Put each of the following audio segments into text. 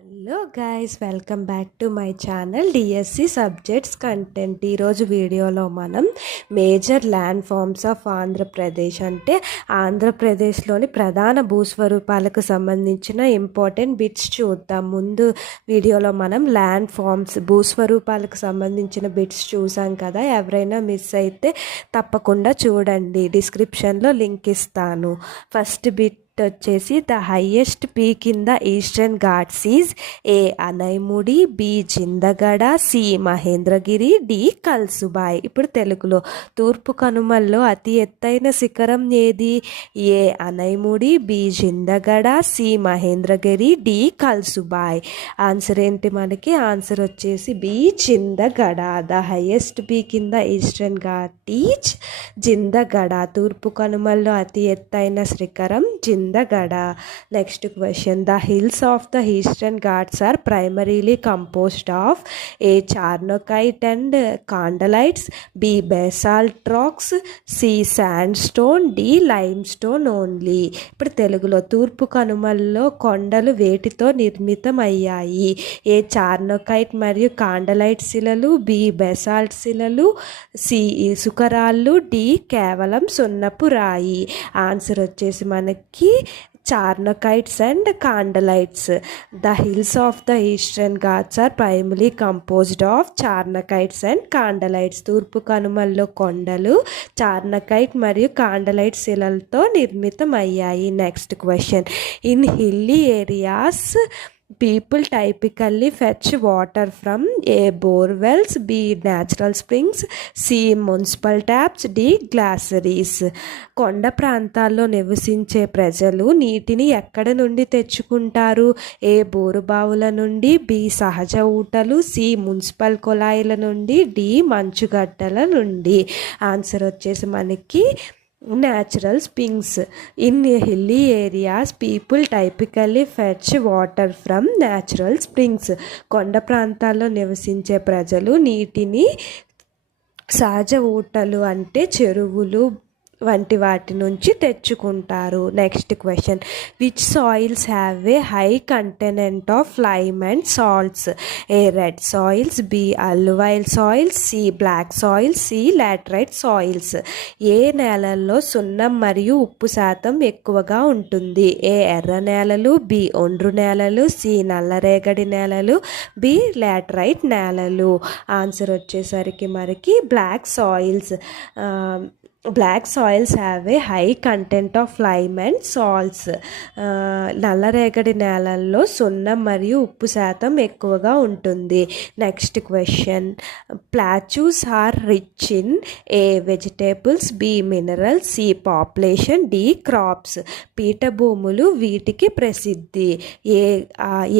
Hello guys, welcome back to my channel DSC subjects content. ఈరోజు వీడియోలో మనం major land forms of Andhra Pradesh అంటే ఆంధ్రప్రదేశ్లోని ప్రధాన భూస్వరూపాలకు సంబంధించిన ఇంపార్టెంట్ బిట్స్ చూద్దాం. ముందు వీడియోలో మనం ల్యాండ్ ఫార్మ్స్ భూస్వరూపాలకు సంబంధించిన బిట్స్ చూసాం కదా. ఎవరైనా మిస్ అయితే తప్పకుండా చూడండి, డిస్క్రిప్షన్లో లింక్ ఇస్తాను. ఫస్ట్ బిట్ వచ్చేసి the highest peak in the eastern ghats is A Anaimudi, B Jindhagada, C Mahendragiri, D Kalsubai. ఇప్పుడు తెలుగులో తూర్పు కనుమల్లో అతి ఎత్తైన శిఖరం ఏది? A Anaimudi, B Jindhagada, C Mahendragiri, D Kalsubai. Answer ఏంటి మనకి? ఆన్సర్ వచ్చేసి B Jindhagada. The highest peak in the eastern ghat is Jindhagada. తూర్పు కనుమల్లో అతి ఎత్తైన శిఖరం Jindagada. Next question. The hills of the eastern Ghats are primarily composed of A. Charnockite and Condalites, B. Basalt rocks, C. Sandstone, D. Limestone only. ఇప్పుడు తెలుగులో తూర్పు కనుమల్లో కొండలు వేటితో నిర్మితమయ్యాయి? ఏ చార్నోకైట్ మరియు కాండలైట్ శిలలు, బి బెసాల్ట్ శిలలు, సి ఇసుకరాళ్ళు, డి కేవలం సున్నపు రాయి. ఆన్సర్ వచ్చేసి మనకి charnockites and khondalites. The hills of the eastern ghats are primary composed of charnockites and khondalites. తూర్పు కనుమల్లో కొండలు చార్నోకైట్ మరియు కాండలైట్ శిలలతో నిర్మితమయ్యాయి. Next question. In hilly areas people typically fetch water from A. borewells, B. natural springs, C. municipal taps, D. glaciers. కొండ ప్రాంతాల్లో నివసించే ప్రజలు నీటిని ఎక్కడ నుండి తెచ్చుకుంటారు? ఏ బోరుబావుల నుండి, బి సహజ ఊటలు, సి మున్సిపల్ కుళాయిల నుండి, డి మంచుగడ్డల నుండి. ఆన్సర్ వచ్చేసి మనకి natural springs. In hilly areas people typically fetch water from natural springs. కొండ ప్రాంతాల్లో నివసించే ప్రజలు నీటిని సహజ ఊటలు అంటే చెరువులు వంటి వాటి నుంచి తెచ్చుకుంటారు. Next question. Which soils have a high content of lime and salts? A red soils, B alluvial soils, C black soils, C laterite soils. ఏ నేలల్లో సున్నం మరియు ఉప్పు శాతం ఎక్కువగా ఉంటుంది? ఏ ఎర్ర నేలలు, బి ఒండ్రు నేలలు, సి నల్లరేగడి నేలలు, బి లాటరైట్ నేలలు. ఆన్సర్ వచ్చేసరికి మనకి black soils. Black soils have a high content of lime and salts. నల్లరేగడి నేలల్లో సున్నం మరియు ఉప్పు శాతం ఎక్కువగా ఉంటుంది. Next question. Plateaus are rich in A vegetables, B minerals, C population, D crops. పీఠభూములు వీటికి ప్రసిద్ధి.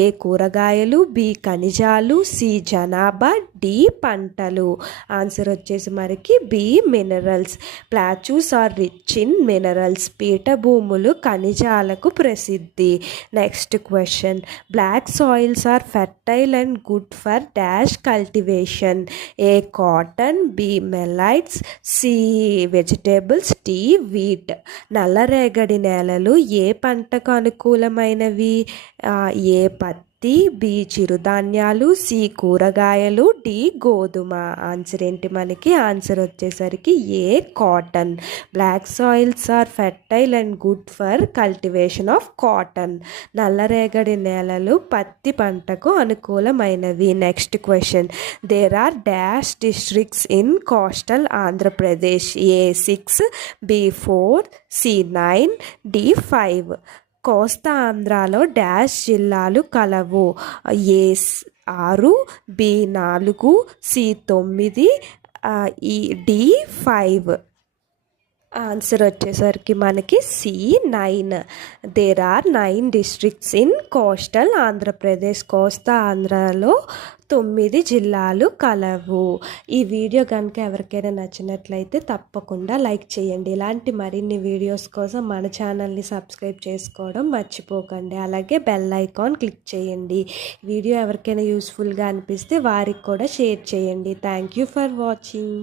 ఏ కూరగాయలు, బి ఖనిజాలు, సి జనాభా, డి పంటలు. ఆన్సర్ వచ్చేసి మనకి B minerals. Plateaus are rich in minerals. పీఠభూములు ఖనిజాలకు ప్రసిద్ధి. Next question. Black soils are fertile and good for dash cultivation. A cotton, B millets, C vegetables, D wheat. నల్లరేగడి నేలలు ఏ పంటకు అనుకూలమైనవి? ఏ పత్తి, బి చిరుధాన్యాలు, సి కూరగాయలు, డి గోధుమ. ఆన్సర్ ఏంటి మనకి? ఆన్సర్ వచ్చేసరికి A cotton. Black soils are fertile and good for cultivation of cotton. నల్లరేగడి నేలలు పత్తి పంటకు అనుకూలమైనవి. Next question. There are dash districts in coastal Andhra Pradesh. A 6, B 4, C 9, D 5. కోస్తా ఆంధ్రాలో డాష్ జిల్లాలు కలవు? A 6, B 4, C 9, D 5. Answer వచ్చేసరికి మనకి C 9. There are 9 districts in coastal Andhra Pradesh. కోస్తా ఆంధ్రాలో 9 జిల్లాలు కలవు. ఈ వీడియో కనుక ఎవరికైనా నచ్చినట్లయితే తప్పకుండా లైక్ చేయండి. ఇలాంటి మరిన్ని వీడియోస్ కోసం మన ఛానల్ని సబ్స్క్రైబ్ చేసుకోవడం మర్చిపోకండి. అలాగే బెల్ ఐకాన్ క్లిక్ చేయండి. వీడియో ఎవరికైనా యూస్ఫుల్గా అనిపిస్తే వారికి కూడా షేర్ చేయండి. Thank you for watching.